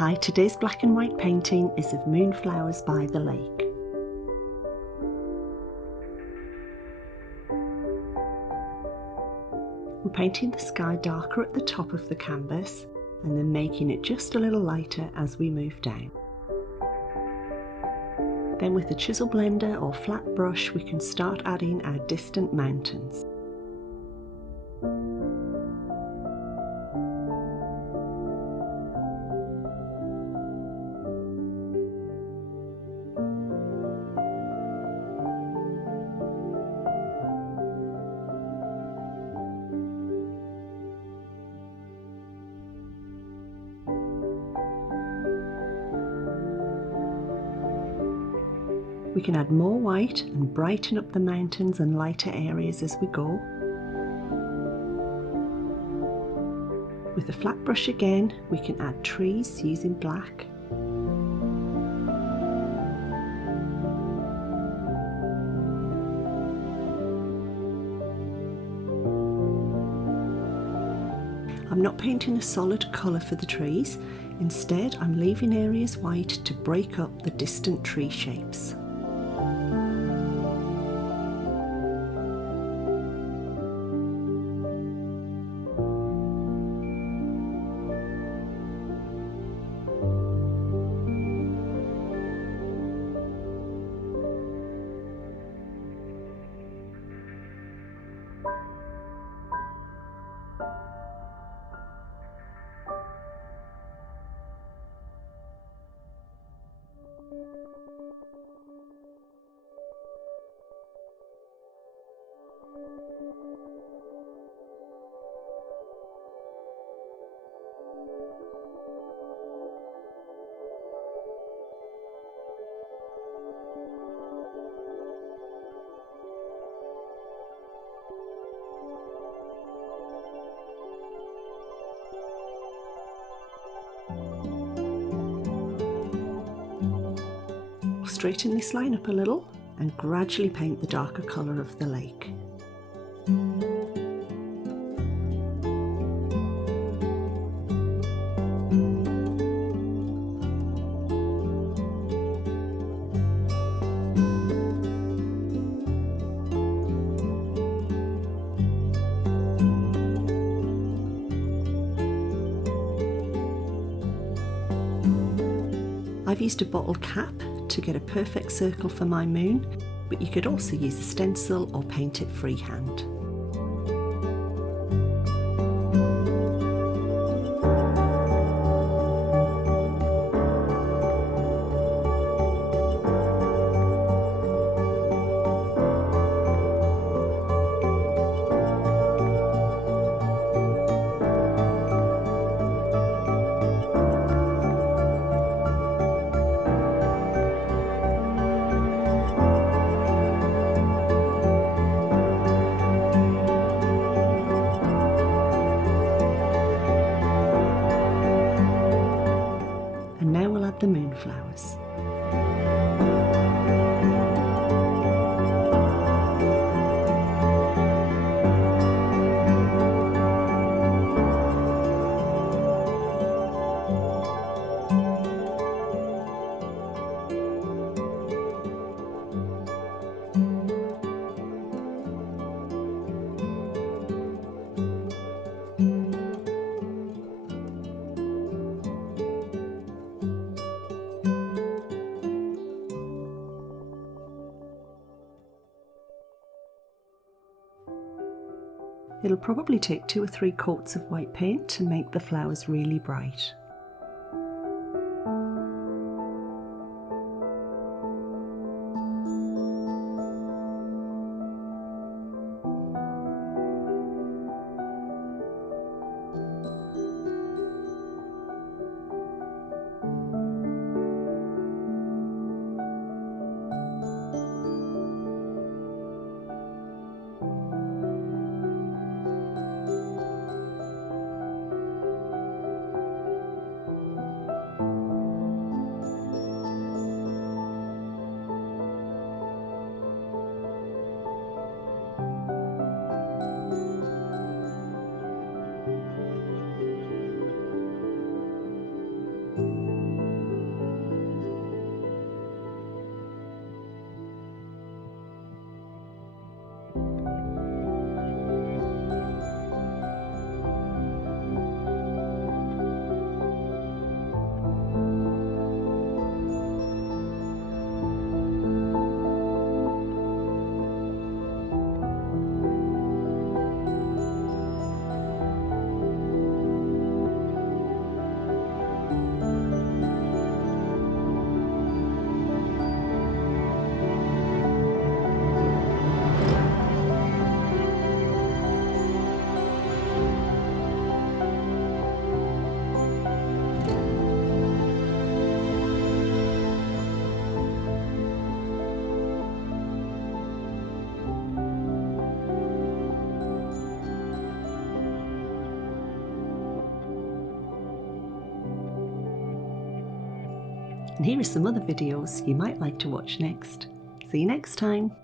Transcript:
Hi, today's black and white painting is of moonflowers by the lake. We're painting the sky darker at the top of the canvas and then making it just a little lighter as we move down. Then with a chisel blender or flat brush we can start adding our distant mountains. We can add more white and brighten up the mountains and lighter areas as we go. With a flat brush again, we can add trees using black. I'm not painting a solid colour for the trees, instead I'm leaving areas white to break up the distant tree shapes. Straighten this line up a little and gradually paint the darker colour of the lake. I've used a bottle cap to get a perfect circle for my moon, but you could also use a stencil or paint it freehand. And now we'll add the moonflowers. It'll probably take 2 or 3 coats of white paint to make the flowers really bright. And here are some other videos you might like to watch next. See you next time.